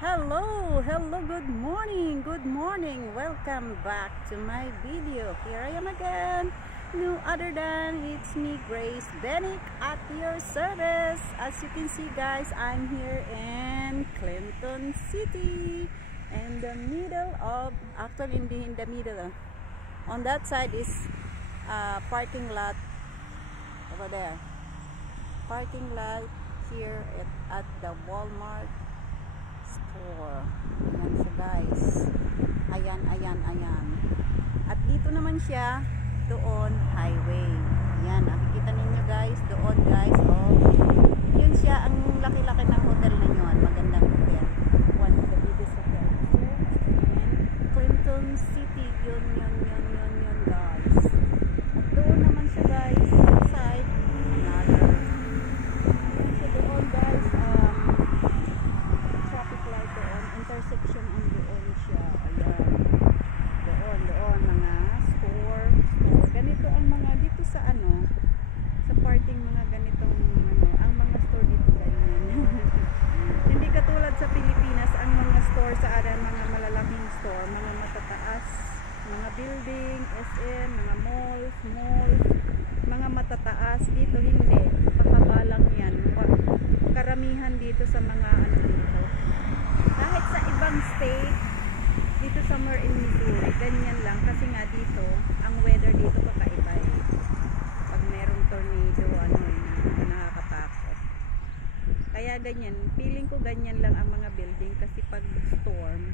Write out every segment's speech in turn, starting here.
Hello, good morning, welcome back to my video. Here I am again, no other than it's me, Grace Benick, at your service. As you can see guys, I'm here in Clinton City, in the middle of, actually in the middle, on that side is parking lot over there, parking lot here at the Walmart store. Ayan siya guys, ayan, at dito naman siya doon, highway. Ayan, nakikita ninyo guys, doon guys, oh, yun siya, ang laki-laki ng hotel na yun, magandang hotel, one of the biggest hotel here in Clinton City. Yun guys, at doon naman siya guys, outside, another, yun siya doon guys, traffic light doon, intersection on doon siya. Ayan, doon mga store, ganito ang mga dito sa sa parting mga ganitong ang mga store dito ganyan. Hindi katulad sa Pilipinas, ang mga store sa mga malalaking store, mga matataas, mga building, SM, mga malls, mga matataas. Dito hindi, pahaba lang yan. Karamihan dito sa mga dito, kahit sa ibang state, dito somewhere in Missouri, ganyan lang, kasi nga dito ang weather dito kakaiba pag merong tornado, nakakatakot. Kaya ganyan, feeling ko ganyan lang ang mga building, kasi pag storm,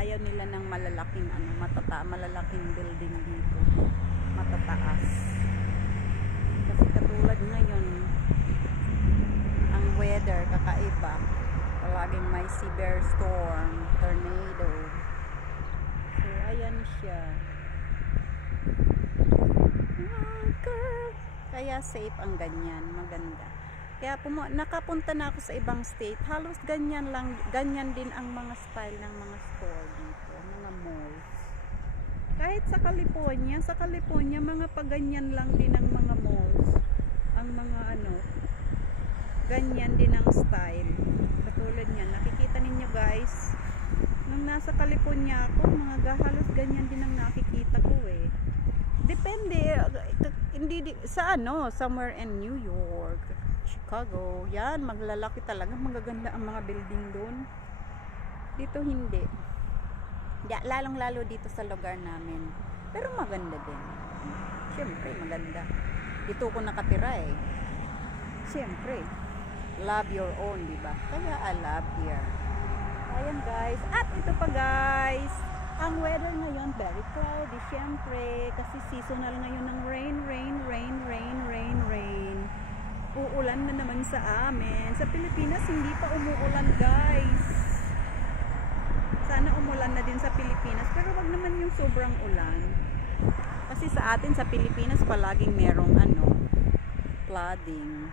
ayaw nila ng malalaking malalaking building dito, matataas. Kasi katulad ngayon, ang weather kakaiba, palaging may severe storm, tornado. So ayan siya, kaya safe ang ganyan, maganda. Kaya nakapunta na ako sa ibang state, halos ganyan din ang mga style ng mga store dito, mga malls. Kahit sa California, mga paganyan lang din ang mga malls, ang mga ganyan din ang style. Katulad niyan, nakikita ninyo guys, nung nasa California ako, halos ganyan din ang nakikita ko depende, hindi sa somewhere in New York, Chicago, yan, maglalaki talaga, magaganda ang mga building doon. Dito hindi, lalong lalo dito sa lugar namin, pero maganda din, syempre maganda. Dito ko nakatira syempre love your own, diba? Kaya I love here. Ayan guys, at ito pa guys, ang weather ngayon very cloudy, syempre, kasi seasonal ngayon ng rain. Uulan na naman sa amin. Sa Pilipinas hindi pa umuulan guys. Sana umulan na din sa Pilipinas, pero wag naman yung sobrang ulan, kasi sa atin sa Pilipinas palaging merong flooding.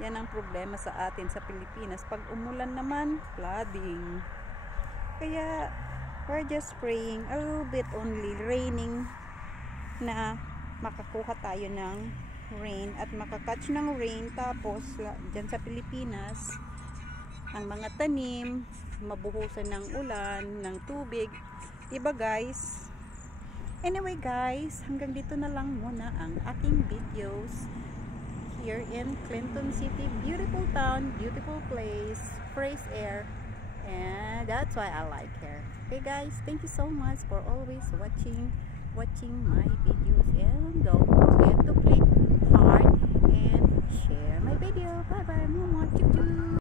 Yan ang problema sa atin sa Pilipinas. Pag umulan naman, flooding. Kaya, we're just praying a little bit only, raining, na makakuha tayo ng rain at makakatch ng rain. Tapos, dyan sa Pilipinas, ang mga tanim, mabuhusan ng ulan, ng tubig. Diba guys? Anyway guys, hanggang dito na lang muna ang aking videos here in Clinton City. Beautiful town, beautiful place, fresh air, and that's why I like here. Okay guys, thank you so much for always watching my videos, and don't forget to click heart and share my video. Bye bye, mama, choo choo.